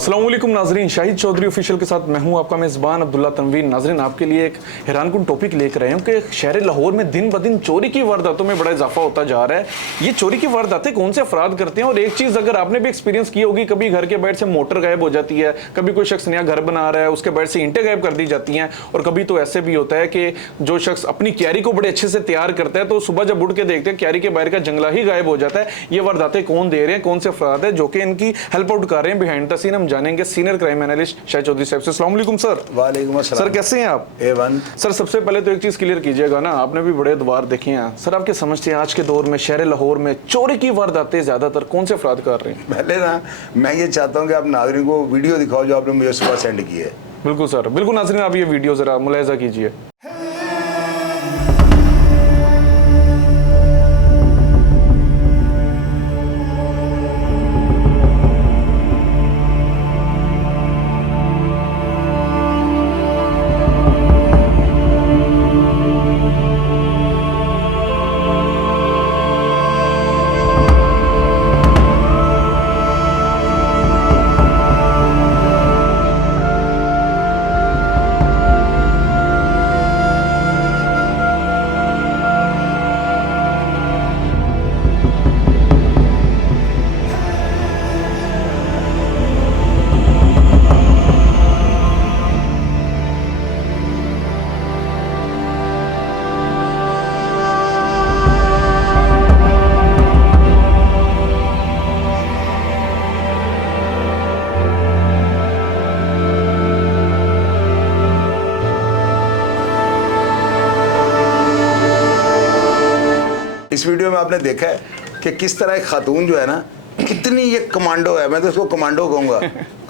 अस्सलामुअलैकुम नाजरीन, शाहिद चौधरी ऑफिशियल के साथ मैं हूं आपका मेज़बान अब्दुल्ला तनवीर। नाजरीन, आपके लिए एक हैरानकुन टॉपिक लेकर आए हूं कि शहर लाहौर में दिन ब दिन चोरी की वारदातों में बड़ा इजाफा होता जा रहा है। ये चोरी की वारदातें कौन से अफराद करते हैं? और एक चीज़ अगर आपने भी एक्सपीरियंस की होगी, कभी घर के बेड से मोटर गायब हो जाती है, कभी कोई शख्स नया घर बना रहा है उसके बेड से ईंटें गायब कर दी जाती हैं, और कभी तो ऐसे भी होता है कि जो शख्स अपनी क्यारी को बड़े अच्छे से तैयार करता है तो सुबह जब उठ के देखते हैं क्यारी के बाहर का जंगला ही गायब हो जाता है। ये वारदातें कौन दे रहे हैं, कौन से अफराद है जो कि इनकी हेल्प आउट कर रहे हैं बिहाइंड द सीन? हम जानेंगे senior crime analyst Shahid Chaudhary साहब से। अस्सलाम वालेकुम सर। वालेकुम अस्सलाम। सर कैसे हैं आप? A1। सर सबसे पहले तो एक चीज क्लियर कीजिएगा ना, आपने भी बड़े अदवार देखे हैं सर, आपके समझते हैं आज के दौर में शहर लाहौर में चोरी की वारदातें ज्यादातर कौन से अफराद कर रहे हैं? पहले ना मैं ये चाहता हूँ कि आप नाज़रीन को वीडियो दिखाओ जो आपने मुझे सुबह सेंड की है। बिल्कुल सर, बिल्कुल नाज़रीन, आप ये वीडियो जरा मुलाहिजा कीजिए। इस वीडियो में आपने देखा है कि किस तरह एक खातून जो है ना, कितनी ये कमांडो है, मैं तो उसको कमांडो कहूँगा।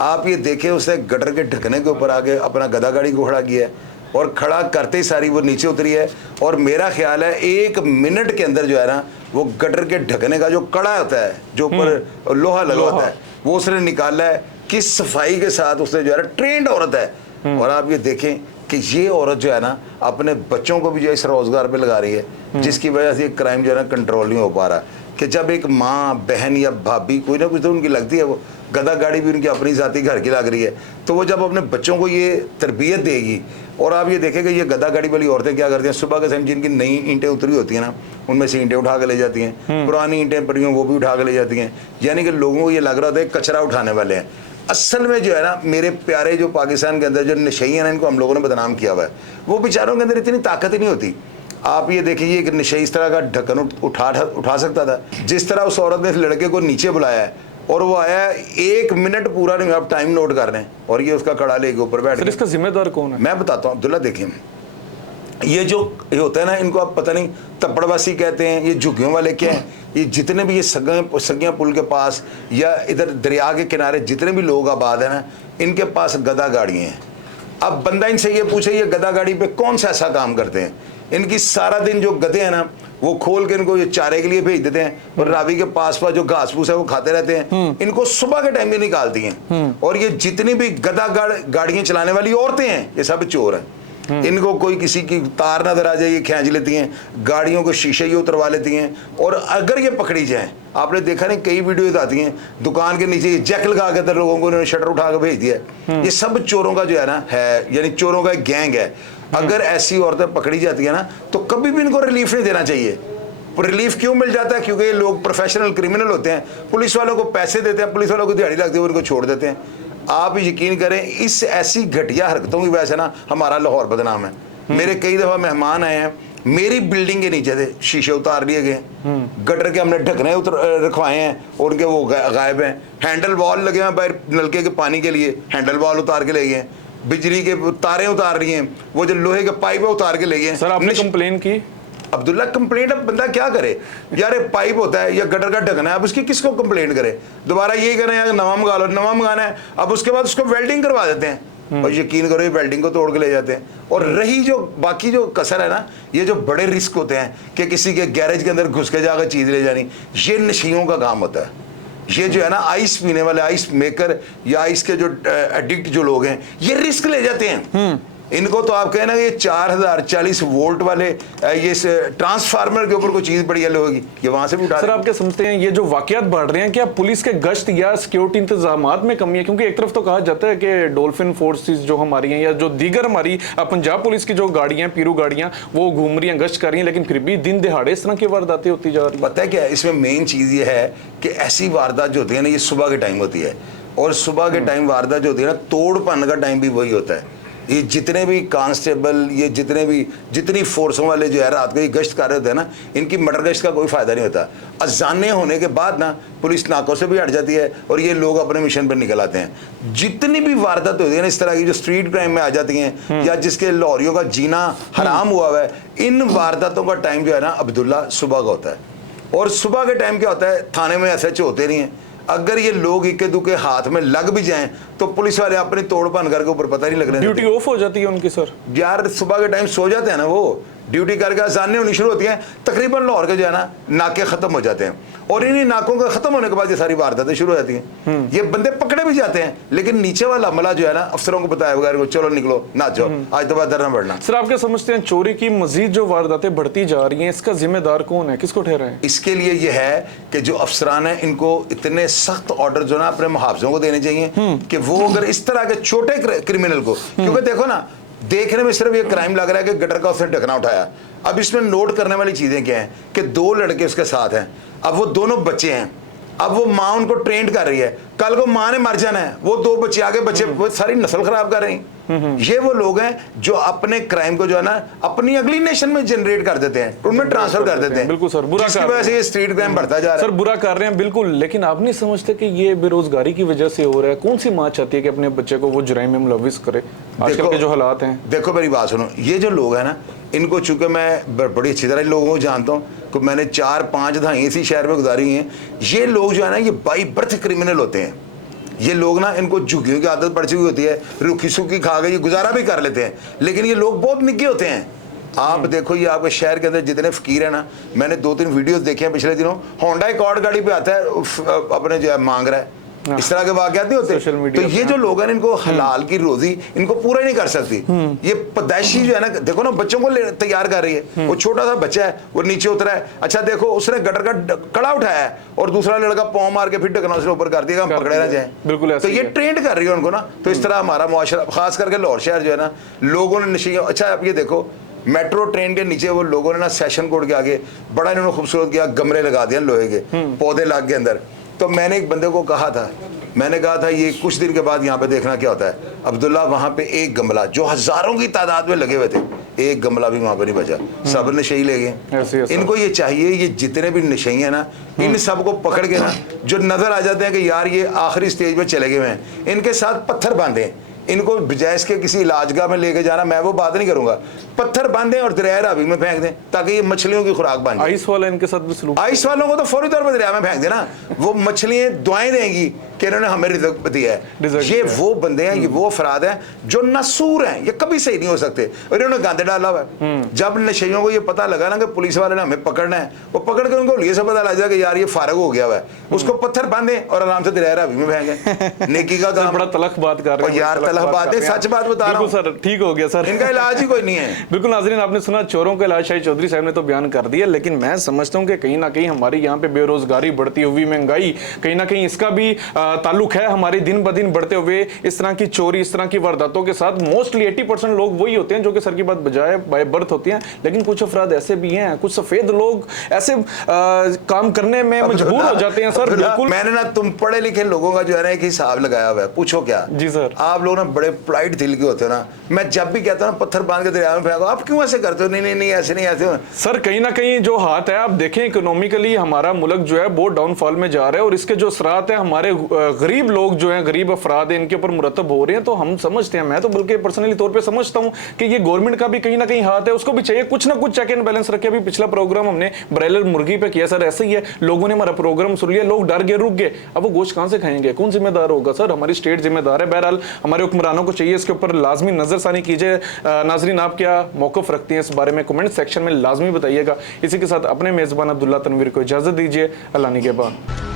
आप ये देखें, उसने गटर के ढकने के ऊपर आके अपना गदा गाड़ी को खड़ा किया है और खड़ा करते ही सारी वो नीचे उतरी है। और मेरा ख्याल है 1 मिनट के अंदर जो है ना, वो गटर के ढकने का जो कड़ा होता है, जो ऊपर लोहा लगा होता है, वो उसने निकाला है। किस सफाई के साथ उसने जो है ना, ट्रेंड औरत है। और आप ये देखें कि ये औरत जो है ना, अपने बच्चों को भी जो है इस रोजगार पे लगा रही है, जिसकी वजह से क्राइम जो है ना कंट्रोल नहीं हो पा रहा। कि जब एक माँ, बहन या भाभी कोई ना कुछ तो उनकी लगती है, वो गदा गाड़ी भी उनकी अपनी जाती घर की लग रही है, तो वो जब अपने बच्चों को ये तरबियत देगी। और आप ये देखेंगे ये गदा गाड़ी वाली औरतें क्या करती हैं, सुबह के समय जिनकी नई ईंटें उतरी होती हैं ना, उनमें से ईंटें उठा के ले जाती हैं, पुरानी ईंटें पड़ी हों वो भी उठा के ले जाती हैं। यानी कि लोगों को ये लग रहा था कचरा उठाने वाले हैं। असल में जो है ना, मेरे प्यारे जो पाकिस्तान के अंदर जो नशई है ना, इनको हम लोगों ने बदनाम किया हुआ है। वो बेचारों के अंदर इतनी ताकत ही नहीं होती। आप ये देखिए, एक नशई इस तरह का ढक्कन उठा सकता था। जिस तरह उस औरत ने इस लड़के को नीचे बुलाया है और वो आया 1 मिनट पूरा नहीं, आप टाइम नोट कर रहे हैं, और ये उसका कड़ा लेके ऊपर बैठ गया। इसका जिम्मेदार कौन है? मैं बताता हूँ अब्दुल्ला। देखिए, ये जो ये होता है ना, इनको आप पता नहीं तप्पड़वासी कहते हैं, ये झुग्गियों वाले क्या हैं, ये जितने भी ये सगियाँ पुल के पास या इधर दरिया के किनारे जितने भी लोग आबाद हैं ना, इनके पास गदा गाड़ियाँ हैं। अब बंदा इनसे ये पूछे ये गदा गाड़ी पे कौन सा ऐसा काम करते हैं? इनकी सारा दिन जो गधे हैं ना, वो खोल के इनको ये चारे के लिए भेज देते हैं, और रावी के पास जो घास फूस है वो खाते रहते हैं। इनको सुबह के टाइम में निकालती हैं। और ये जितनी भी गदा गाड़ियाँ चलाने वाली औरतें हैं, ये सब चोर हैं। इनको कोई किसी की तार नजर आ जाए, ये खींच लेती हैं, गाड़ियों के शीशे ये उतरवा लेती हैं। और अगर ये पकड़ी जाए, आपने देखा नहीं कई वीडियोज आती हैं, दुकान के नीचे जैक लगा के लोगों को उन्होंने शटर उठा के भेज दिया। ये सब चोरों का जो है ना, है यानी चोरों का एक गैंग है। अगर ऐसी औरतें पकड़ी जाती है ना, तो कभी भी इनको रिलीफ नहीं देना चाहिए। रिलीफ क्यों मिल जाता है? क्योंकि ये लोग प्रोफेशनल क्रिमिनल होते हैं, पुलिस वालों को पैसे देते हैं, पुलिस वालों को दिहाड़ी लगती है, उनको छोड़ देते हैं। आप यकीन करें, इस ऐसी घटिया हरकतों की वजह से ना हमारा लाहौर बदनाम है। मेरे कई दफ़ा मेहमान आए हैं, मेरी बिल्डिंग के नीचे से शीशे उतार लिए गए, गटर के हमने ढकने रखवाए हैं और उनके वो गायब हैं। हैंडल वॉल लगे हैं बाहर नलके के पानी के लिए, हैंडल वॉल उतार के ले गए। बिजली के तारें उतार रही हैं, वो जो लोहे के पाइप उतार के ले गए। सर आपने कंप्लेन की? अब्दुल्ला कंप्लेंट अब बंदा क्या करे यार, पाइप होता है या गटर का ढकना है, अब उसकी किसको कंप्लेंट करे? दोबारा यही करें यार, नवा मंगा लो, नवा मंगाना है, अब उसके बाद उसको वेल्डिंग करवा देते हैं। और यकीन करो ये वेल्डिंग को तोड़ के ले जाते हैं। और रही जो बाकी जो कसर है ना, ये जो बड़े रिस्क होते हैं कि किसी के गैरेज के अंदर घुस के जाकर चीज़ ले जानी, ये नशियों का काम होता है। ये जो है ना आइस पीने वाले, आइस मेकर या आइस के जो एडिक्ट जो लोग हैं, ये रिस्क ले जाते हैं। इनको तो आप कहें ना ये 4040 वोल्ट वाले ये ट्रांसफार्मर के ऊपर कोई चीज बड़ी येलो होगी, ये वहां से भी उठा। सर आप क्या समझते हैं ये जो वाकयात बढ़ रहे हैं, क्या पुलिस के गश्त या सिक्योरिटी इंतजामात में कमी है? क्योंकि एक तरफ तो कहा जाता है कि डॉल्फिन फोर्सेस जो हमारी हैं या जो दीगर हमारी पंजाब पुलिस की जो गाड़ियां, पीरू गाड़ियां, वो घूम रही हैं, गश्त कर रही हैं, लेकिन फिर भी दिन दिहाड़े इस तरह की वारदातें होती जा रही हैं। पता है क्या है इसमें मेन चीज ये है कि ऐसी वारदात जो होती है ना, ये सुबह के टाइम होती है, और सुबह के टाइम वारदात जो होती है ना, तोड़ भन्न का टाइम भी वही होता है। ये जितने भी कांस्टेबल, ये जितनी फोर्सों वाले जो है रात को ये गश्त कर रहे होते हैं ना, इनकी मटर गश्त का कोई फायदा नहीं होता। अजाने होने के बाद ना पुलिस नाकों से भी हट जाती है और ये लोग अपने मिशन पर निकल आते हैं। जितनी भी वारदात होती है ना इस तरह की जो स्ट्रीट क्राइम में आ जाती हैं या जिसके लॉरियों का जीना हराम हुआ हुआ है, इन वारदातों का टाइम जो है ना अब्दुल्ला सुबह का होता है। और सुबह के टाइम क्या होता है, थाने में SHO होते नहीं हैं। अगर ये लोग इक्के दुक्के हाथ में लग भी जाएं तो पुलिस वाले अपनी तोड़ भन करके ऊपर पता नहीं लगने देते। ड्यूटी ऑफ हो जाती है उनकी सर। यार सुबह के टाइम सो जाते हैं ना, वो ड्यूटी करके अजानें होनी शुरू होती हैं, तकरीबन लाहौर के जो है ना नाके खत्म हो जाते हैं, और इन्हीं नाकों के खत्म होने के बाद ये सारी वारदातें शुरू हो जाती हैं। ये बंदे पकड़े भी जाते हैं, लेकिन नीचे वाला अमला जो है ना अफसरों को बताया बगैर को, चलो निकलो ना जाओ, आज तो बाद डरना पड़ना। सर आप क्या समझते हैं चोरी की मजीद जो वारदातें बढ़ती जा रही हैं, इसका जिम्मेदार कौन है, किसको ठहराएं? इसके लिए ये है कि जो अफसरान है इनको इतने सख्त ऑर्डर जो ना अपने मुहाफिजों को देने चाहिए कि वो अगर इस तरह के छोटे क्रिमिनल को, क्योंकि देखो ना देखने में सिर्फ ये क्राइम लग रहा है कि गटर का उसने ढकना उठाया। अब इसमें नोट करने वाली चीजें क्या हैं कि 2 लड़के उसके साथ हैं, अब वो दोनों बच्चे हैं, अब वो माँ उनको ट्रेंड कर रही है, कल को माँ ने मर जाना है, वो 2 बच्चे आगे बच्चे वो सारी नस्ल खराब कर रही हैं। ये वो लोग हैं जो अपने क्राइम को जो है ना अपनी अगली नेशन में जनरेट कर देते हैं, उनमें ट्रांसफर कर देते हैं। बिल्कुल सर, बुरा जिसकी वजह से ये स्ट्रीट क्राइम बढ़ता जा रहा है। सर बुरा कर रहे हैं बिल्कुल, लेकिन आप नहीं समझते कि ये बेरोजगारी की वजह से हो रहा है? कौन सी माँ चाहती है कि अपने बच्चे को वो जुराइम में मुलविस करे? आजकल के जो हालात हैं, देखो मेरी बात सुनो, ये जो लोग हैं ना इनको चूंकि मैं बड़ी अच्छी तरह लोगों को जानता हूँ, कि मैंने 4-5 दहाई इसी शहर में गुजारी हैं, ये लोग जो है ना ये बाई बर्थ क्रिमिनल होते हैं। ये लोग ना इनको झुग्गियों की आदत पड़ चुकी होती है, रुखी सुखी खा के ये गुजारा भी कर लेते हैं, लेकिन ये लोग बहुत निग्गे होते हैं। आप देखो ये आपके शहर के अंदर जितने फकीर है ना, मैंने 2-3 वीडियोस देखे हैं पिछले दिनों, होंडा अकॉर्ड गाड़ी पे आता है अपने जो है मांग रहा है, इस तरह के वाकयात नहीं होते। तो ये जो लोग हैं इनको हलाल की रोजी इनको पूरा नहीं कर सकती। ये पैदाइशी जो है ना, देखो ना बच्चों को तैयार कर रही है। वो छोटा सा बच्चा है, वो नीचे उतरा है, अच्छा देखो उसने गटर का कड़ा उठाया है और दूसरा लड़का पाँव मार के फिर ढकना उसने ऊपर कर दिया, हम पकड़े ना जाए। बिल्कुल तो ये ट्रेंड कर रही है उनको ना। तो इस तरह हमारा मुआशरा, खास करके लाहौर शहर जो है ना, लोगों ने नशे, अच्छा आप ये देखो मेट्रो ट्रेन के नीचे वो लोगों ने ना सेशन कोर्ट के आगे बड़ा इन्होंने खूबसूरत किया, गमले लगा दिया लोहे के, पौधे लाग के अंदर। तो मैंने एक बंदे को कहा था, मैंने कहा था ये कुछ दिन के बाद यहाँ पे देखना क्या होता है। अब्दुल्ला वहाँ पे एक गमला जो हजारों की तादाद में लगे हुए थे, एक गमला भी वहाँ पे नहीं बचा, सब नशेई ले गए। इनको ये चाहिए, ये जितने भी नशेई हैं ना, इन सब को पकड़ के ना जो नजर आ जाते हैं कि यार ये आखिरी स्टेज पे चले गए हैं, इनके साथ पत्थर बांधे, इनको बजाय इसके किसी इलाजगाह में लेके जाना, मैं वो बात नहीं करूंगा, पत्थर बांधें और दरिया रावी में फेंक दें ताकि ये मछलियों की खुराक बन जाए। आइस वाला इनके साथ भी सलूक, आइस वालों को तो फौरी तौर पर दरिया में फेंक देना, वो मछलियां दुआएं देंगी कि इन्होंने हमें रिज़्क दिया है। ये वो बंदे हैं, ये वो अफराद हैं जो नसूर हैं, ये कभी सही नहीं हो सकते, और इन्होंने गांधे डाला हुआ है। जब नशेइयों को ये पता लगा ना कि पुलिस वाले ने हमें पकड़ना है, वो पकड़ के उनको लिए से पता लग जाए कि यार ये फारग हो गया हुआ है, उसको पत्थर बांधे और आराम से दरिया रावी में फेंके। नेकी का काम। बड़ा तलख बात कर रहे हैं यार, तलख बात है, सच बात बता रहा हूं सर। ठीक हो गया सर, इनका इलाज ही कोई नहीं है। बिल्कुल नाज़रीन, आपने सुना चोरों का इलाज शाहिद चौधरी साहब ने तो बयान कर दिया, लेकिन मैं समझता हूं कि कहीं ना कहीं हमारे यहाँ पे बेरोजगारी, बढ़ती हुई महंगाई, कहीं ना कहीं इसका भी ताल्लुक है हमारे दिन ब दिन बढ़ते हुए इस तरह की चोरी, इस तरह की वारदातों के साथ। मोस्टली 80% लोग वही होते हैं जो कि सर की बात बजाय बाय बर्थ होती हैं, लेकिन कुछ अफराद ऐसे भी हैं, कुछ सफेद लोग ऐसे काम करने में मजबूर हो जाते हैं। सर बिल्कुल, मैंने ना तुम पढ़े लिखे लोगों का जो है ना एक हिसाब लगाया हुआ है, पूछो क्या जी सर। आप लोग ना बड़े पोलाइट दिल के होते हो ना, मैं जब भी कहता हूँ पत्थर बांध के दरिया में फेंको, आप क्यों ऐसे करते हो? नहीं नहीं नहीं, ऐसे नहीं, ऐसे हो। सर कहीं ना कहीं जो हाथ है, आप देखें इकोनॉमिकली हमारा मुल्क जो है बहुत डाउनफॉल में जा रहा है, और इसके जो असरात है हमारे गरीब लोग जो हैं, गरीब अफराद हैं, इनके ऊपर मुरतब हो रहे हैं। तो हम समझते हैं, मैं तो बल्कि पर्सनली तौर पे समझता हूं कि ये गवर्नमेंट का भी कहीं ना कहीं हाथ है, उसको भी चाहिए कुछ ना कुछ चेक एंड बैलेंस रखे। अभी पिछला प्रोग्राम हमने ब्रायलर मुर्गी पे किया सर, ऐसे ही है, लोगों ने हमारा प्रोग्राम सुन लिया, लोग डर गए, रुक गए, अब वो गोश्त कहां से खाएंगे? कौन जिम्मेदार होगा? सर हमारी स्टेट जिम्मेदार है। बहरहाल हमारे हुक्मरानों को चाहिए इसके ऊपर लाजमी नजरसानी कीजिए। नाजरीन, आप क्या मौक़िफ़ रखती हैं इस बारे में कमेंट सेक्शन में लाजमी बताइएगा। इसी के साथ अपने मेज़बान अब्दुल्ला तनवीर को इजाज़त दीजिए। अल्लाह निगहबान।